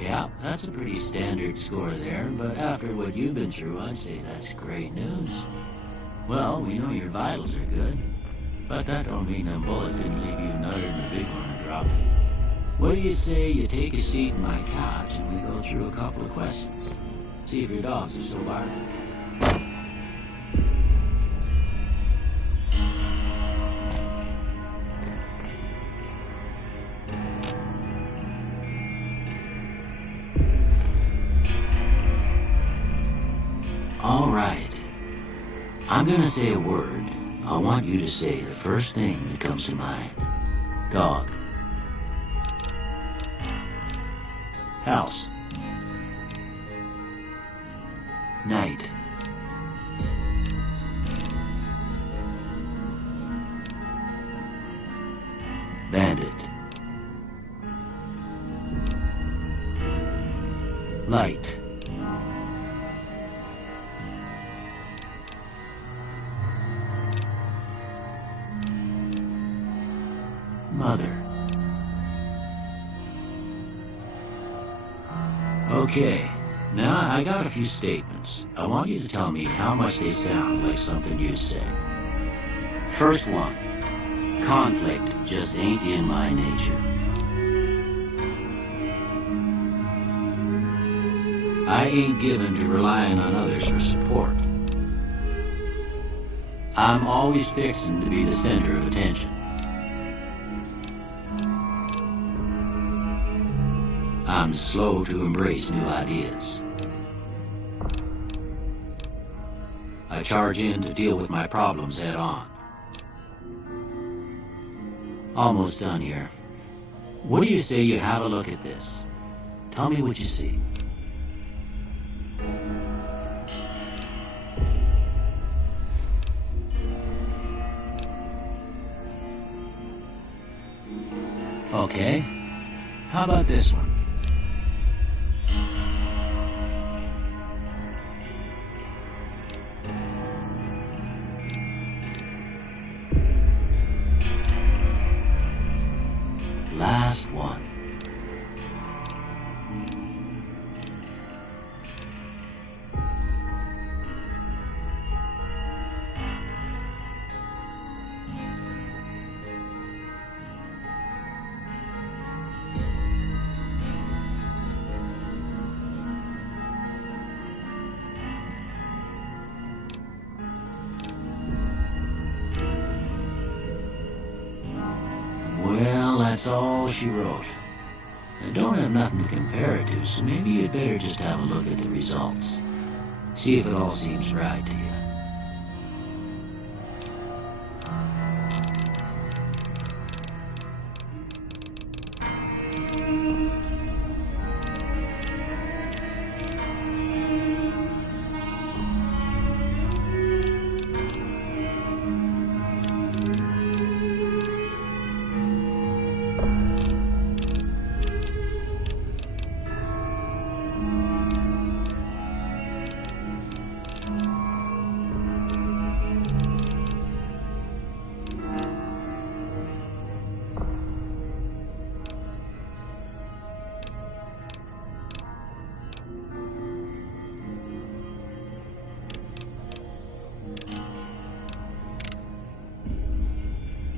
Yeah, that's a pretty standard score there, but after what you've been through, I'd say that's great news. Well, we know your vitals are good, but that don't mean them bullets didn't leave you nuttered in a bighorn drop. What do you say you take a seat in my couch and we go through a couple of questions? See if your dogs are still barking. All right. I'm gonna say a word. I want you to say the first thing that comes to mind. Dog. House. Night. Bandit. Light. Mother. Okay, now I got a few statements. I want you to tell me how much they sound like something you say. First one, conflict just ain't in my nature. I ain't given to relying on others for support. I'm always fixing to be the center of attention. I'm slow to embrace new ideas. I charge in to deal with my problems head on. Almost done here. What do you say you have a look at this? Tell me what you see. Okay, how about this one? Last one. Well, that's all she wrote. I don't have nothing to compare it to, so maybe you'd better just have a look at the results. See if it all seems right to you.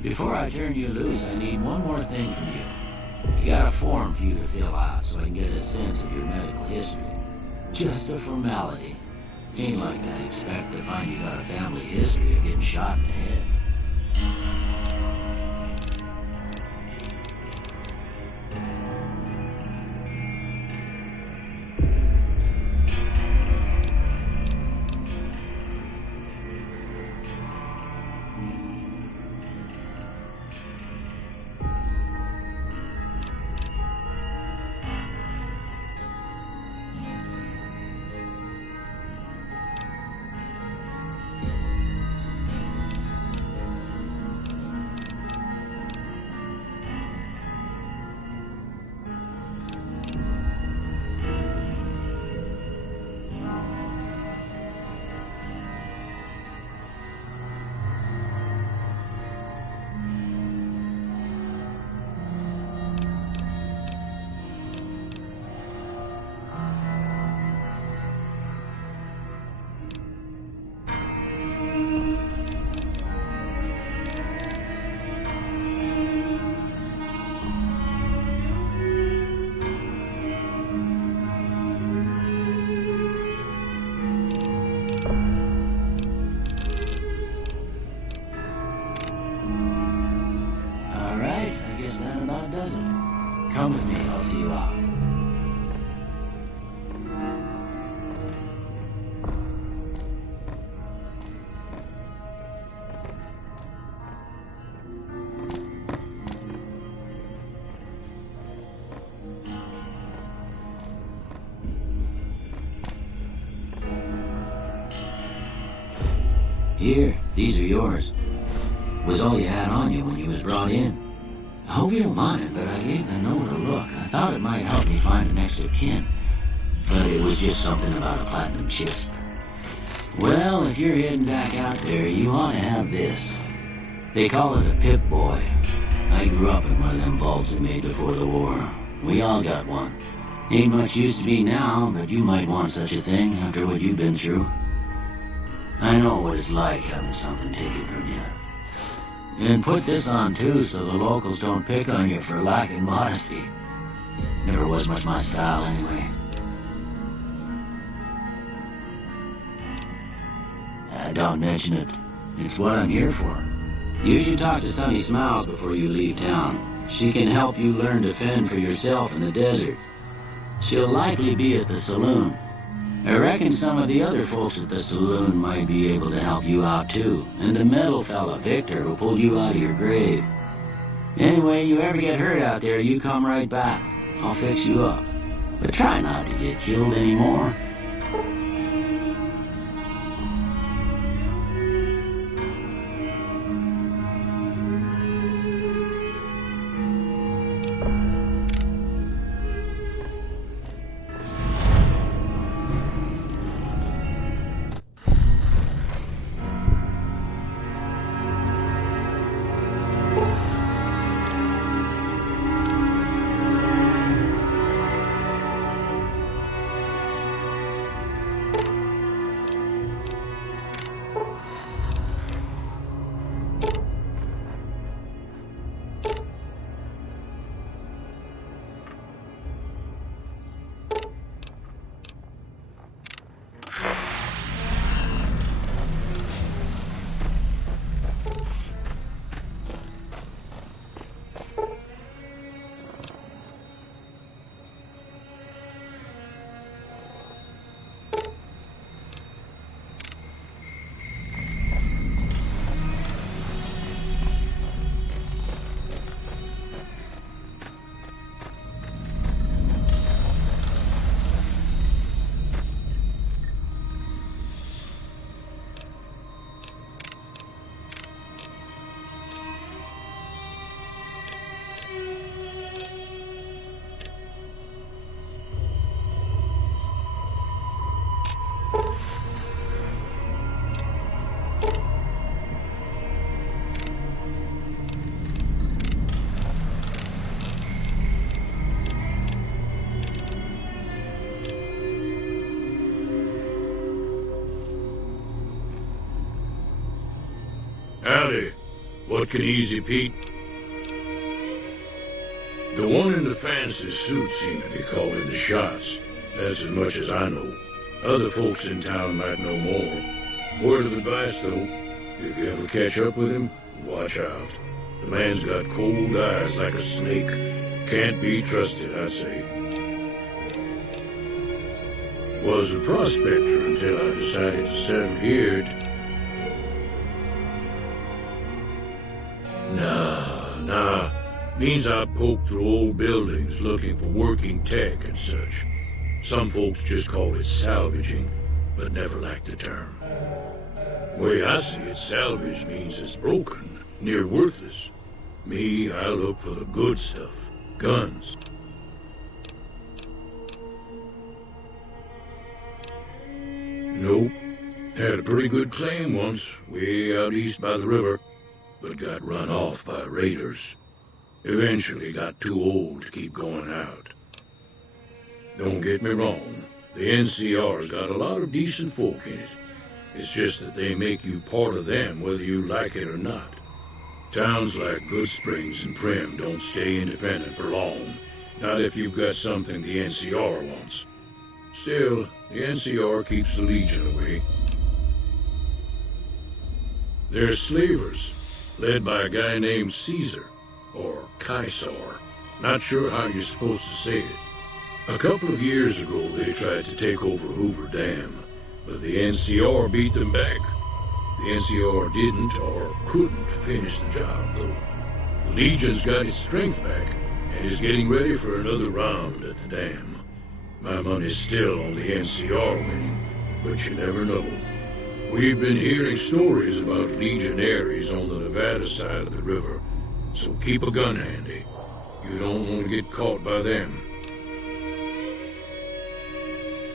Before I turn you loose, I need one more thing from you. You got a form for you to fill out so I can get a sense of your medical history. Just a formality. Ain't like I expect to find you got a family history of getting shot in the head. about, does it? Come with me, I'll see you out. Here, these are yours. Was all you had on you when you was brought in. I hope you don't mind, but I gave the note a look. I thought it might help me find a next of kin. But it was just something about a platinum chip. Well, if you're heading back out there, you ought to have this. They call it a Pip-Boy. I grew up in one of them vaults they made before the war. We all got one. Ain't much use to me now, but you might want such a thing after what you've been through. I know what it's like having something taken from you. And put this on too so the locals don't pick on you for lacking modesty. Never was much my style anyway. Don't mention it. It's what I'm here for. You should talk to Sunny Smiles before you leave town. She can help you learn to fend for yourself in the desert. She'll likely be at the saloon. I reckon some of the other folks at the saloon might be able to help you out too. And the metal fella, Victor, who pulled you out of your grave. Anyway, you ever get hurt out there, you come right back. I'll fix you up. But try not to get killed anymore. Howdy. What can ease you, Pete? The one in the fancy suit seemed to be calling the shots. That's as much as I know. Other folks in town might know more. Word of advice, though, if you ever catch up with him, watch out. The man's got cold eyes like a snake. Can't be trusted, I say. Was a prospector until I decided to settle here. Nah. Means I poke through old buildings looking for working tech and such. Some folks just call it salvaging, but never liked the term. Way I see it, salvage means it's broken, near worthless. Me, I look for the good stuff. Guns. Nope. Had a pretty good claim once, way out east by the river, but got run off by raiders. Eventually got too old to keep going out. Don't get me wrong, the NCR's got a lot of decent folk in it. It's just that they make you part of them whether you like it or not. Towns like Goodsprings and Primm don't stay independent for long, not if you've got something the NCR wants. Still, the NCR keeps the Legion away. They're slavers, led by a guy named Caesar. or Kaisar. Not sure how you're supposed to say it. A couple of years ago, they tried to take over Hoover Dam, but the NCR beat them back. The NCR didn't or couldn't finish the job, though. The Legion's got its strength back and is getting ready for another round at the dam. My money's still on the NCR winning, but you never know. We've been hearing stories about legionaries on the Nevada side of the river, so keep a gun handy. You don't want to get caught by them.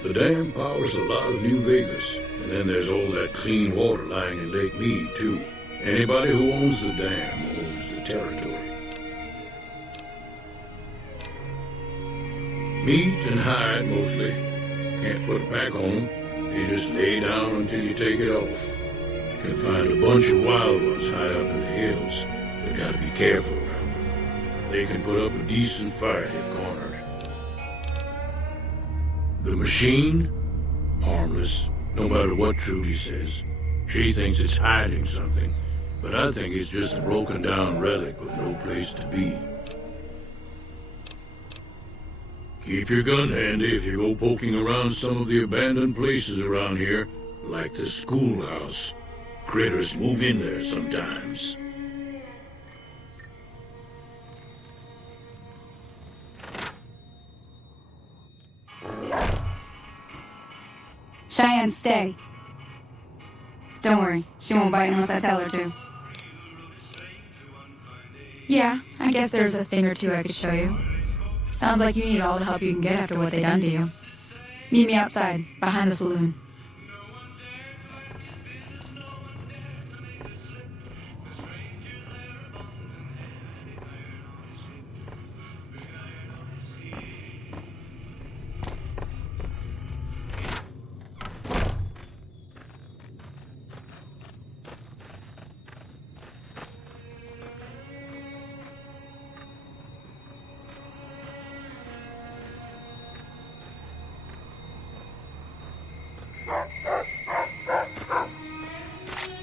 The dam powers a lot of New Vegas, and then there's all that clean water lying in Lake Mead, too. Anybody who owns the dam owns the territory. Meat and hide, mostly. Can't put it back on them. You just lay down until you take it off. You can find a bunch of wild ones high up in the hills, but gotta be careful around them. They can put up a decent fight if cornered. The machine? Harmless, no matter what Trudy says. She thinks it's hiding something, but I think it's just a broken down relic with no place to be. Keep your gun handy if you go poking around some of the abandoned places around here, like the schoolhouse. Critters move in there sometimes. Cheyenne, stay. Don't worry, she won't bite unless I tell her to. Yeah, I guess there's a thing or two I could show you. Sounds like you need all the help you can get after what they done to you. Meet me outside, behind the saloon.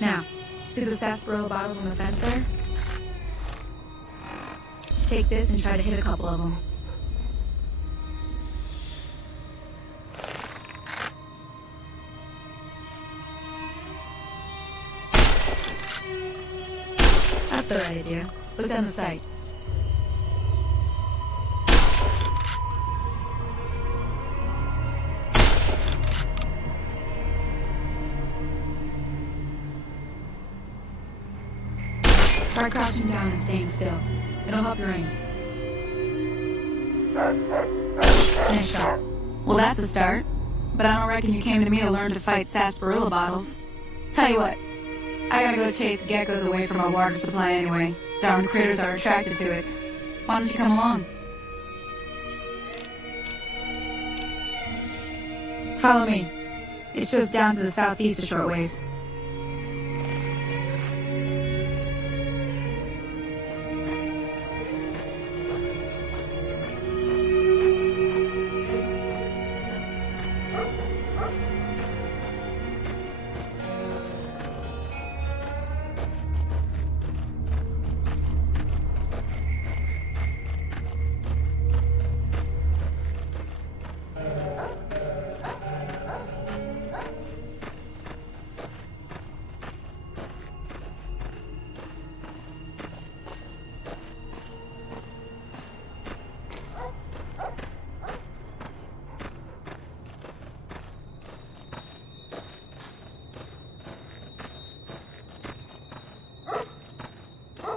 Now, see the sarsaparilla bottles on the fence there? Take this and try to hit a couple of them. That's the right idea. Look down the sight. Try crouching down and staying still. It'll help your aim. Nice shot. Well, that's a start. But I don't reckon you came to me to learn to fight sarsaparilla bottles. Tell you what, I gotta go chase geckos away from our water supply anyway. Darn critters are attracted to it. Why don't you come along? Follow me. It's just down to the southeast a short ways.